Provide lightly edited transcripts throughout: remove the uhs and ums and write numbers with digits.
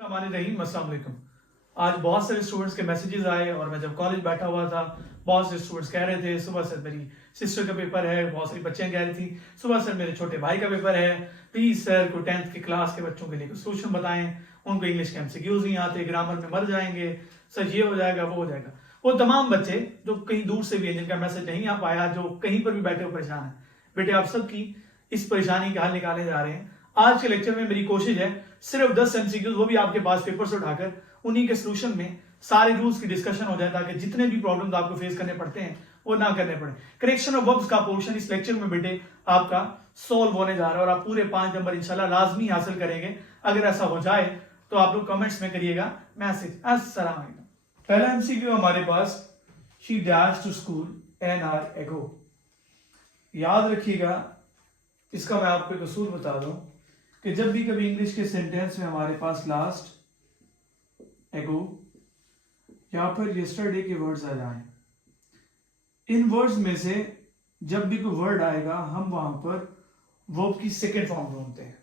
रहीम, अस्सलाम वालेकुम। आज बहुत सारे स्टूडेंट्स के मैसेजेस आए और मैं जब कॉलेज बैठा हुआ था बहुत से स्टूडेंट्स कह रहे थे सुबह सर मेरी सिस्टर का पेपर है, बहुत सारी बच्चियां कह रही थी सुबह सर मेरे छोटे भाई का पेपर है, प्लीज सर को 10th की क्लास के बच्चों के लिए कुछ सोल्यूशन बताएं, उनको इंग्लिश के एमसीक्यूज नहीं आते, ग्रामर में मर जाएंगे सर, ये हो जाएगा वो हो जाएगा। वो तमाम बच्चे जो कहीं दूर से भी हैं, जिनका मैसेज नहीं आ पाया, जो कहीं पर भी बैठे हुए परेशान है, बेटे आप सबकी इस परेशानी के हल निकाले जा रहे हैं। आज के लेक्चर में मेरी कोशिश है सिर्फ 10 एमसीक्यूज, वो भी आपके पास पेपर से उठाकर उन्हीं के सोल्यूशन में सारे रूल्स की डिस्कशन हो जाए ताकि जितने भी प्रॉब्लम्स आपको फेस करने पड़ते हैं वो ना करने पड़े। करेक्शन ऑफ वर्ब्स का पोर्शन इस लेक्चर में बेटे आपका सॉल्व होने जा रहा है और आप पूरे 5 नंबर इंशाल्लाह लाजमी हासिल करेंगे। अगर ऐसा हो जाए तो आप लोग कमेंट्स में करिएगा मैसेज। अस्सलाम वालेकुम। पहला एमसीक्यू हमारे पास, she dash to school an hour ago. याद रखिएगा, इसका मैं आपको एक असूल बता दूं कि जब भी कभी इंग्लिश के सेंटेंस में हमारे पास लास्ट, एगो या फिर यस्टरडे के वर्ड्स आ जाएं, इन वर्ड्स में से जब भी कोई वर्ड आएगा हम वहां पर वर्ब की सेकंड फॉर्म ढूंढते हैं।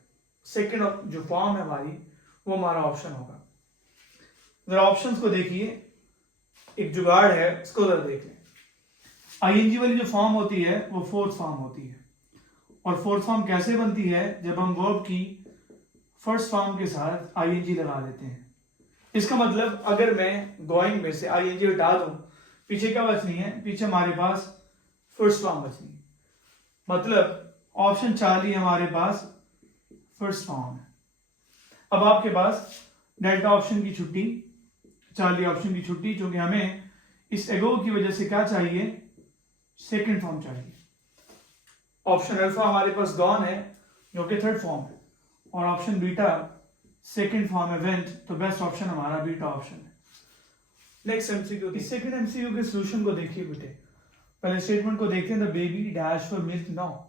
सेकंड जो फॉर्म है हमारी वो हमारा ऑप्शन होगा। जरा ऑप्शंस को देखिए, एक जुगाड़ है, इसको जरा देख लें। आईएनजी वाली जो फॉर्म होती है वो फोर्थ फॉर्म होती है, और फोर्थ फॉर्म कैसे बनती है? जब हम वर्ब की फर्स्ट फॉर्म के साथ आईएनजी लगा देते हैं। इसका मतलब अगर मैं गोइंग में से आईएनजी हटा दूं, पीछे क्या बचनी है? पीछे हमारे पास फर्स्ट फॉर्म बचनी है। मतलब ऑप्शन 4 ही हमारे पास फर्स्ट फॉर्म है। अब आपके पास डेल्टा ऑप्शन की छुट्टी, चार्ली ऑप्शन की छुट्टी, क्योंकि हमें इस एगो की वजह से क्या चाहिए? सेकंड फॉर्म चाहिए। ऑप्शन अल्फा हमारे पास गॉन है जो कि थर्ड फॉर्म है, और ऑप्शन बीटा सेकंड फॉर्म है वेंट, तो बेस्ट ऑप्शन हमारा बीटा ऑप्शन है। नेक्स्ट एमसीक्यू, इस सेकंड एमसीक्यू के सॉल्यूशन को देखिए बेटे। पहले स्टेटमेंट को देखते हैं, the baby dash for milk now.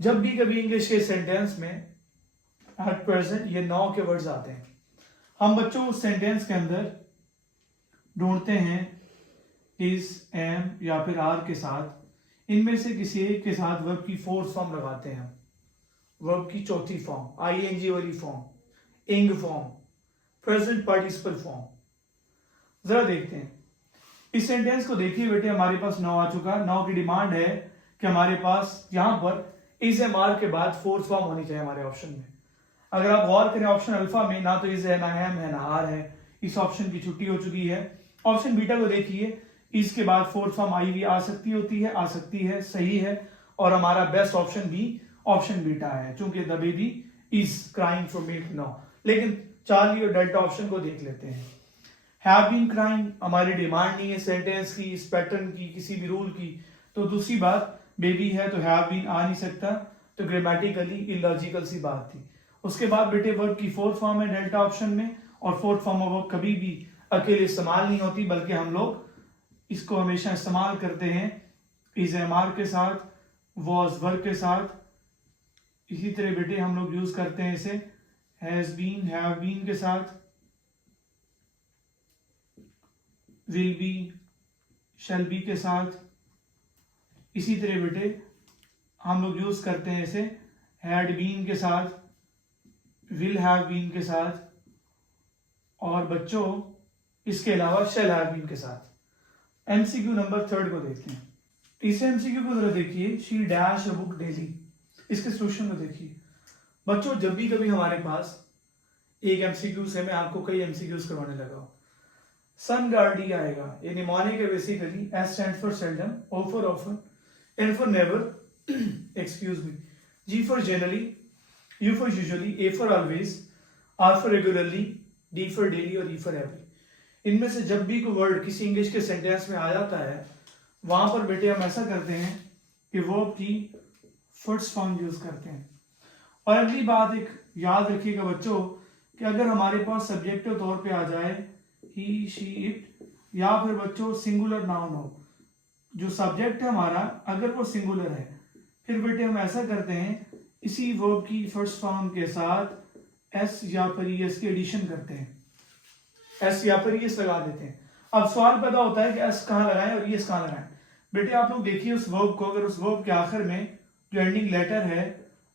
जब भी कभी इंग्लिश के सेंटेंस में एट प्रेजेंट ये नाउ के वर्ड्स आते हैं, हम बच्चों उस सेंटेंस के अंदर ढूंढते हैं इज, एम या फिर आर के साथ, इनमें से किसी एक के साथ वर्ब की फोर्थ फॉर्म लगाते हैं। वर्ब की चौथी फॉर्म, आईएनजी वाली फॉर्म, इंग फॉर्म, प्रेजेंट पार्टिसिपल फॉर्म। जरा देखते हैं इस सेंटेंस को। देखिए बेटे, हमारे पास नाउ आ चुका। नाउ की डिमांड है कि हमारे पास यहां पर इज एम आर के बाद फोर्थ फॉर्म होनी चाहिए हमारे ऑप्शन में। अगर आप गौर करें ऑप्शन अल्फा में ना तो इज है, ना एम है, ना आर है, इस ऑप्शन की छुट्टी हो चुकी है। ऑप्शन बीटा को देखिए, इसके बाद फोर्थ फॉर्म आई भी आ सकती होती है, आ सकती है, सही है, और हमारा बेस्ट ऑप्शन भी ऑप्शन बीटा है, चूंकि the baby is crying for milk now. लेकिन चार्ली और डेल्टा ऑप्शन को देख लेते हैं। हैव बीन क्राइंग हमारी डिमांड नहीं है सेंटेंस की, इस पैटर्न की, किसी भी रूल की। तो दूसरी बात, बेबी है तो हैव बीन आ नहीं सकता, तो ग्रामेटिकली इलॉजिकल सी बात थी। उसके बाद बेटे वर्ब की फोर्थ फॉर्म है डेल्टा ऑप्शन में, और फोर्थ फॉर्म ऑफ वर्ब कभी भी अकेले इस्तेमाल नहीं होती, बल्कि हम लोग इसको हमेशा इस्तेमाल करते हैं इज एम आर के साथ, वॉज वर्ब के साथ। इसी तरह बेटे हम लोग यूज करते हैं इसे हैज बीन, हैव बीन के साथ, विल बी, शैल बी के साथ। इसी तरह बेटे हम लोग यूज करते हैं इसे हैड बीन के साथ, विल हैव बीन के साथ, और बच्चों इसके अलावा शैल हैव बीन के साथ। एमसीक्यू नंबर 3 को देखते हैं। इस एमसीक्यू को जरा देखिए, she dash a book daily. इसके सॉल्यूशन को देखिए बच्चों। जब भी कभी हमारे पास एक एमसीक्यू से मैं आपको कई एमसीक्यूज करवाने लगा हूं, सन का डी आएगा, ये निमोनिक है basically. S stand for seldom, O for often, N for never, excuse me, G for generally, U for usually, A for always, R for regularly, D for daily और E for every. इनमें से जब भी कोई word किसी English के sentence में आ जाता है, वहां पर बेटे हम ऐसा करते हैं कि वर्ब की फर्स्ट फॉर्म यूज करते हैं। और अगली बात एक याद रखिएगा बच्चों कि अगर हमारे पास सब्जेक्टिव तौर पे आ जाए ही, शी, इट, या फिर बच्चों सिंगुलर नाउन हो, जो सब्जेक्ट है हमारा अगर वो सिंगुलर है, फिर बेटे हम ऐसा करते हैं इसी वर्ब की फर्स्ट फॉर्म के साथ एस या फिर ईएस की एडिशन करते हैं, एस या फिर ईएस लगा देते हैं। अब सवाल पैदा होता है कि एस कहाँ लगाएं और ईएस कहाँ लगाएं। बेटे आप लोग देखिए उस वर्ब को, अगर उस वर्ब के आखिर में जो एंडिंग लेटर है,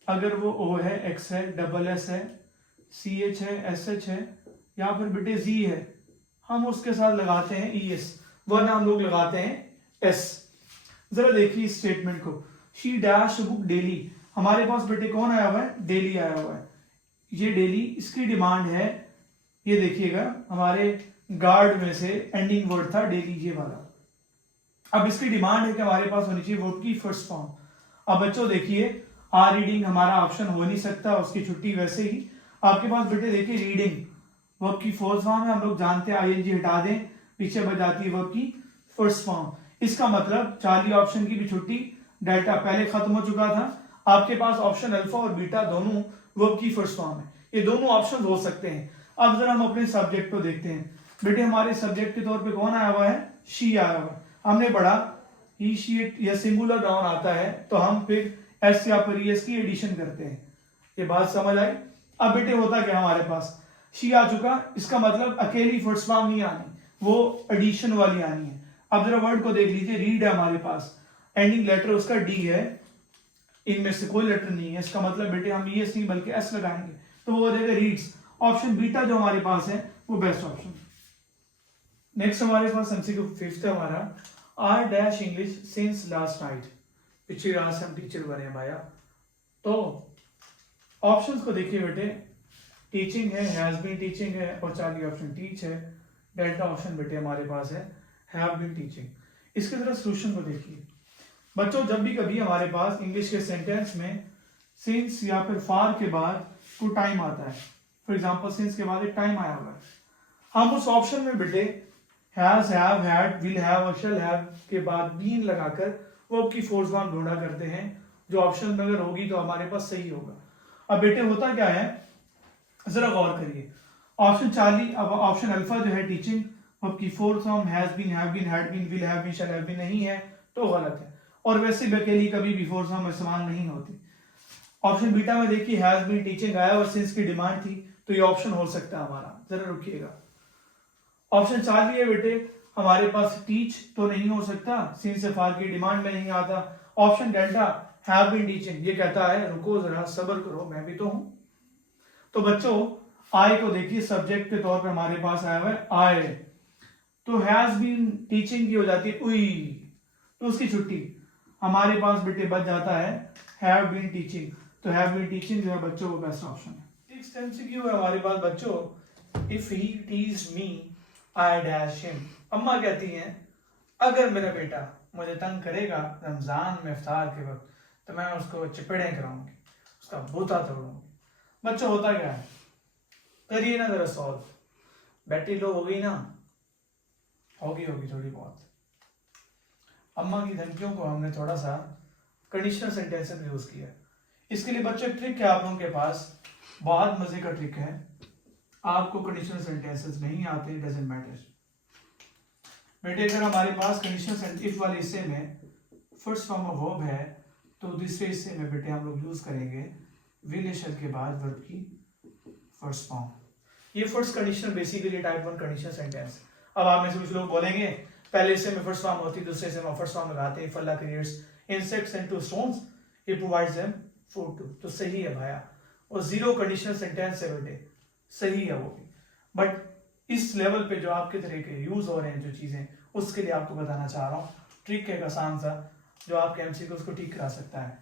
अगर वो ओ है, एक्स है, डबल एस है, CH है, SH है, या फिर बेटे Z है, हम उसके साथ लगाते हैं ES, वरना हम लोग लगाते हैं S। जरा देखिए इस स्टेटमेंट को, शी डैश बुक डेली, हमारे पास बेटे कौन आया हुआ है, डेली आया हुआ है। ये डेली इसकी डिमांड है, ये देखिएगा हमारे गार्ड में से एंडिंग वर्ड था डेली, ये वाला। अब इसकी डिमांड है कि हमारे पास होनी चाहिए वर्ब की फर्स्ट फॉर्म। अब बच्चों देखिए, आर रीडिंग हमारा ऑप्शन हो नहीं सकता, उसकी छुट्टी वैसे ही। आपके पास बेटे देखिए रीडिंग वर्ब की फर्स्ट फॉर्म है, हम लोग जानते हैं ING हटा दें, पीछे बच जाती है वर्ब की फर्स्ट फॉर्म। इसका मतलब चार्ली ऑप्शन की भी छुट्टी, डेल्टा पहले खत्म हो चुका था। आपके पास ऑप्शन अल्फा और बीटा दोनों वर्ब की फर्स्ट फॉर्म है, ये दोनों ऑप्शन हो सकते हैं। अब जरा हम अपने सब्जेक्ट को देखते हैं। बेटे हमारे सब्जेक्ट के तौर पे कौन आया हुआ है, शी आया हुआ है। हमने पढ़ा ही शी या सिंगुलर नाउन आता है तो हम फिर एस या फिर ES की एडिशन करते हैं, ये बात समझ आई। अब बेटे होता क्या, हमारे पास शी आ चुका, इसका मतलब अकेली फर्स्ट फॉर्म नहीं आनी, वो एडिशन वाली आनी है। अब जरा वर्ड को देख लीजिए, रीड है हमारे पास, एंडिंग लेटर उसका D है, इनमें से कोई लेटर नहीं है, इसका मतलब बेटे हम ES नहीं बल्कि S लगाएंगे, तो वो हो जाएगा रीड्स। ऑप्शन बीटा जो हमारे पास है वो बेस्ट ऑप्शन। नेक्स्ट हमारे पास MCQ 5th है हमारा, R dash English since last night, पिछली रात से हम टीचर बने हैं भाया। तो ऑप्शंस को देखिए बेटे, टीचिंग है, हैज बीन टीचिंग है, और चार्ली ऑप्शन टीच है, डेल्टा ऑप्शन बेटे हमारे पास है हैव बीन टीचिंग। इसके तरह सोल्यूशन को देखिए बच्चों, जब भी कभी हमारे पास इंग्लिश के सेंटेंस में सिंस या फिर फार के बाद कोई टाइम आता है, फॉर एग्जांपल सिंस के बाद एक टाइम आया हुआ है, हम उस ऑप्शन में बेटे has, have, had, will have और शैल हैव के बाद बीन लगाकर वर्ब की फोर्स फॉर्म ढूंढा करते हैं, जो ऑप्शन में अगर होगी तो हमारे पास सही होगा। अब बेटे होता क्या है, जरा गौर करिए, ऑप्शन चार्ली, अब ऑप्शन अल्फा जो है टीचिंग, वर्ब की fourth form has been, have been, had been, will have been, shall have been नहीं है, तो गलत है। और वैसे भी अकेली कभी भी फोर्स फॉर्म इस्तेमाल नहीं होती। ऑप्शन बीटा में देखिए हैज बीन टीचिंग आया और सिंस की डिमांड थी, तो ये ऑप्शन हो सकता है हमारा, जरा रुकिएगा। ऑप्शन चार्ली है बेटे, हमारे पास टीच तो नहीं हो सकता, सिंस से फार की डिमांड में नहीं आता। Option delta have been teaching, ये कहता है रुको जरा सब्र करो, मैं भी तो हूं। तो बच्चों आई को देखिए, सब्जेक्ट के तौर पे हमारे पास आया हुआ है आई, तो हैज बीन टीचिंग की हो जाती है उई, तो उसकी छुट्टी हमारे पास बेटे बच जाता है हैव बीन टीचिंग, तो हैव बीन टीचिंग जो है बच्चों वो बेस्ट ऑप्शन है। नेक्स्ट MCQ है हमारे पास बच्चों, if he teases me I dash him, अम्मा कहती हैं अगर मेरा बेटा मुझे तंग करेगा रमजान में इफ्तार के वक्त तो मैं उसको चपेड़े कराऊंगी, उसका बूता तोड़ूंगी। बच्चों होता क्या है, करिए ना जरा सॉल्व, बैटरी लो हो गई ना, होगी थोड़ी बहुत। अम्मा की धमकियों को हमने थोड़ा सा कंडीशनल सेंटेंस में यूज किया। इसके लिए बच्चों ट्रिक है आप लोगों के पास, बहुत मजे का ट्रिक है। आपको कंडीशनल सेंटेंसेस नहीं आते, डजंट मैटर बेटे। अगर हमारे पास कंडीशनल इफ वाले हिस्से में फर्स्ट फॉर्म ऑफ वर्ब है तो दूसरे हिस्से में बेटे हम लोग यूज करेंगे विल शल के बाद वर्ब की फर्स्ट फॉर्म। ये first conditional basically type 1 conditional sentence. अब आप में से कुछ लोग बोलेंगे पहले हिस्से में फर्स्ट फॉर्म होती है, दूसरे हिस्से में फर्स्ट फॉर्म लगाते हैं, फल्ला creates insects into stones, he provides them food to, तो सही है भाया। और जीरो कंडीशनल सेंटेंस है बेटे, सही है वो भी, बट इस लेवल पे जो आपके तरीके यूज हो रहे हैं जो चीजें, उसके लिए आपको बताना चाह रहा हूँ ट्रिक है आसान सा जो आपके एमसीक्यू उसको ठीक करा सकता है।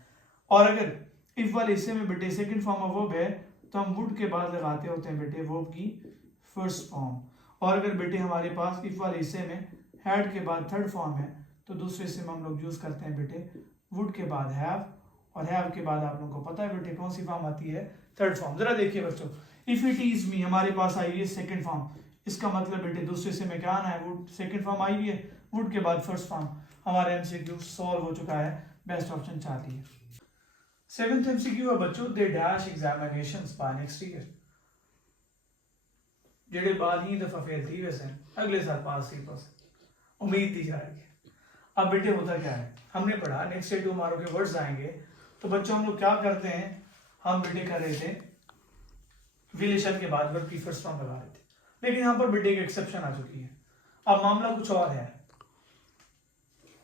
और अगर इफ वाले हिस्से में बेटे सेकंड फॉर्म ऑफ वर्ब है तो हम वुड के बाद लगाते होते हैं बेटे वर्ब की फर्स्ट फॉर्म। और अगर बेटे हमारे पास इफ वाले हिस्से में हैड के बाद थर्ड फॉर्म है तो दूसरे हिस्से में हम लोग यूज करते हैं बेटे वुड के बाद हैव, और हैव के बाद आप लोगों को पता है बेटे कौन सी फॉर्म आती है, थर्ड फॉर्म। जरा देखिए बच्चों, इफ इट इज मी हमारे पास आई है सेकंड फॉर्म, इसका मतलब बेटे दूसरे हिस्से में क्या आना है, वुड, सेकंड फॉर्म आई है, वुड के बाद फर्स्ट फॉर्म। हमारा एमसीक्यू सॉल्व हो चुका है, बेस्ट ऑप्शन चाहती है। सेवेंथ एमसीक्यू है बच्चों, they dash examinations by next year, जेडे बाद ही दफा फेल थी वैसे अगले साल पास ही पास उम्मीद दी जा रही है। अब बेटे होता क्या है, हमने पढ़ा नेक्स्ट डे टुमारो के वर्ड्स आएंगे तो बच्चों हम लोग क्या करते हैं, हम बेटे कर रहे थे विलेशन के बाद वर्ब की फर्स्ट फॉर्म लगा रहे थे, लेकिन यहाँ पर बेटे की एक्सेप्शन आ चुकी है। अब मामला कुछ और है,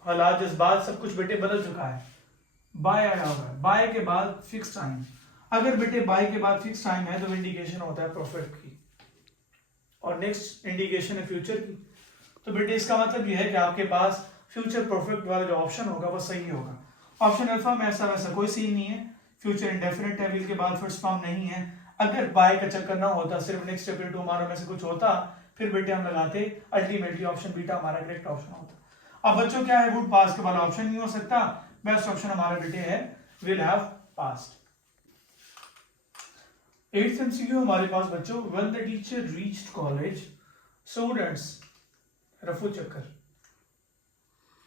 हालात जज्बात सब कुछ बेटे बदल चुका है। बाय आया हुआ है, बाय के बाद फिक्स टाइम, अगर बेटे बाय के बाद फिक्स टाइम है तो इंडिकेशन होता है प्रॉफिट की, और नेक्स्ट इंडिकेशन है फ्यूचर की। तो बेटे इसका मतलब यह है कि आपके पास फ्यूचर प्रॉफिट वाला जो ऑप्शन होगा वो सही होगा। ऑप्शन अल्फा में ऐसा वैसा कोई सीन नहीं है, फ्यूचर इंडेफिनिट है, विल के बाद फर्स्ट फॉर्म नहीं है। अगर बाय का चक्कर ना होता, सिर्फ नेक्स्ट स्टेप टू हमारे में से कुछ होता, फिर बेटे हम लगाते अल्टीमेटली ऑप्शन बीटा हमारा करेक्ट ऑप्शन होता। अब बच्चों क्या है, वुड पास के बाद ऑप्शन नहीं हो सकता, बेस्ट ऑप्शन हमारा बेटे है will have passed. 8th MCQ हमारे पास बच्चों, when the teacher reached college students रफू चक्कर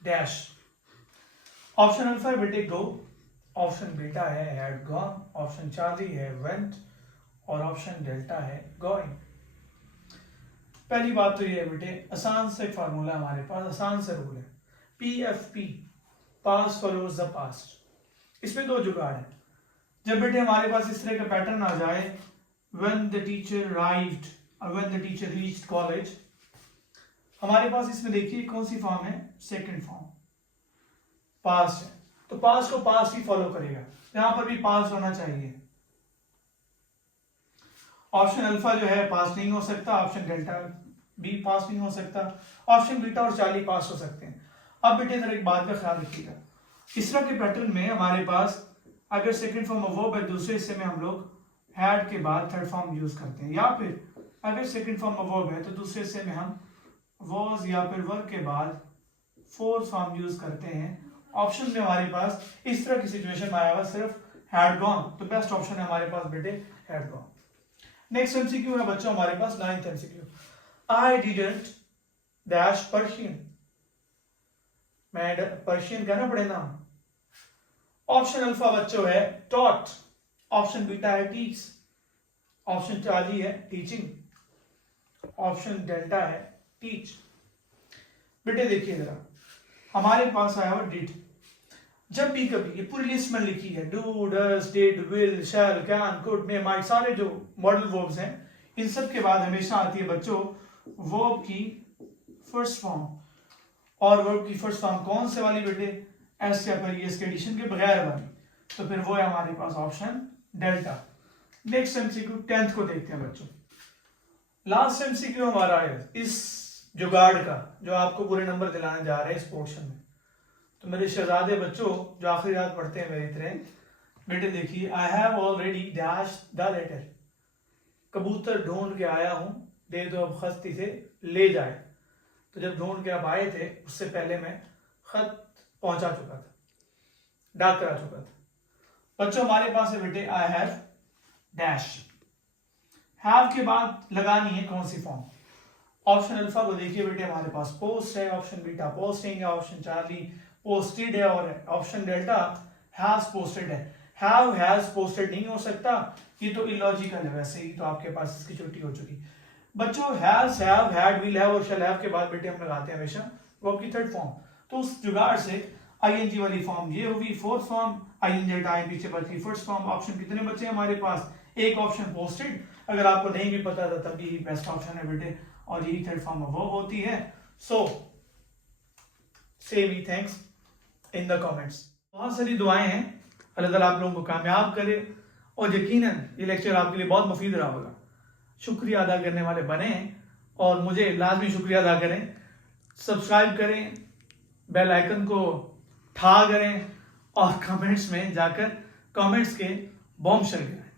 डैश। ऑप्शन अल्फा है बेटे गो, ऑप्शन बीटा है हैड गॉन, ऑप्शन चार्ली है वेंट, और ऑप्शन डेल्टा है गोइंग। पहली बात तो ये है बेटे, आसान से एक फार्मूला हमारे पास, आसान से रूल है, PFP past follows the past. इसमें दो जुगाड़ है। जब बेटे हमारे पास इस तरह का पैटर्न आ जाए, व्हेन द टीचर अराइव्ड और when the teacher reached college, हमारे पास इसमें देखिए कौन सी फॉर्म है, सेकंड फॉर्म, पास्ट है, तो पास्ट को पास्ट ही फॉलो करेगा, यहां पर भी पास्ट होना चाहिए। ऑप्शन अल्फा जो है पास नहीं हो सकता, ऑप्शन डेल्टा भी पास नहीं हो सकता, ऑप्शन बीटा और चार्ली पास हो सकते हैं। अब बेटे जरा एक बात का ख्याल रखिएगा, इस तरह के पैटर्न में हमारे पास अगर सेकंड फॉर्म वर्ब है, दूसरे हिस्से में हम लोग हैड के बाद थर्ड फॉर्म यूज करते हैं, या फिर अगर सेकंड फॉर्म वर्ब है तो दूसरे हिस्से में हम वॉज या फिर वर्ब के बाद फोर्थ फॉर्म यूज करते हैं। ऑप्शन में हमारे पास इस तरह की सिचुएशन में आया हुआ सिर्फ हैड गॉन, तो बेस्ट ऑप्शन है हमारे पास बेटे हैड गॉन। नेक्स्ट एमसीक्यू है बच्चों हमारे पास 9th MCQ, I didn't dash Persian, मैं पर्शियन कहना पड़े ना। ऑप्शन अल्फा बच्चों है टॉट, ऑप्शन बीटा है टीच, ऑप्शन चार्ली है टीचिंग, ऑप्शन डेल्टा है टीच। बेटे देखिए जरा, हमारे पास आया हुआ डिड, जब भी कभी ये पूरी लिस्ट में लिखी है, do does did will shell can could may might, सारे जो मॉडल वर्ब्स हैं, इन सब के बाद हमेशा आती है बच्चों वर्ब की फर्स्ट फॉर्म, और वर्ब की फर्स्ट फॉर्म कौन से वाली बेटे, एस या पर एस के एडिशन के बगैर वाली, तो फिर वो है हमारे पास option delta. Next MCQ 10th को देखते हैं बच्चों, लास्ट एमसीक्यू हमारा है इस जुगाड़ का जो आपको पूरे नंबर दिलाने जा रहे हैं इस पोर्शन में। तो मेरे शहजादे बच्चों जो आखिरी रात पढ़ते हैं मेरी तरह, बेटे देखिए, I have already dash the letter, कबूतर ढूंढ के आया हूं, दे दो अब खत इसे ले जाए। तो जब ढूंढ के आप आए थे उससे पहले मैं खत पहुंचा चुका था, डाक करा चुका था। बच्चों हमारे पास है बेटे आई हैव डैश, हैव के बाद लगानी है कौन सी फॉर्म। ऑप्शन अल्फा को देखिए बेटे, हमारे पास पोस्ट है, ऑप्शन बीटा पोस्टिंग है, ऑप्शन चार्ली पोस्टेड है, और ऑप्शन डेल्टा हैज पोस्टेड है। हैव हैज पोस्टेड नहीं हो सकता, ये तो इलॉजिकल है, वैसे ही तो आपके पास इसकी छुट्टी हो चुकी। बच्चों has have had will have और शैल हैव के बाद बेटे हम लगाते हैं हमेशा वर्ब की थर्ड फॉर्म। तो उस जुगाड़ से आईएनजी वाली फॉर्म ये होगी फोर्थ फॉर्म, आईएनजी हटाएं पीछे बची फर्स्ट फॉर्म। ऑप्शन कितने बचे हमारे पास, एक ऑप्शन पोस्टेड, अगर आपको नहीं भी पता था तब यही बेस्ट ऑप्शन है बेटे, और यही थर्ड फॉर्म वर्ब होती है। सो से me thanks in the comments. बहुत सारी दुआएं हैं, अल्लाह ताला आप लोगों को कामयाब करे, और यकीनन ये लेक्चर आपके लिए बहुत मुफीद रहा होगा। शुक्रिया अदा करने वाले बने, और मुझे लाजमी शुक्रिया अदा करें, सब्सक्राइब करें, बेल आइकन को ठा करें, और कमेंट्स में जाकर कमेंट्स के बॉम्ब शेल करें।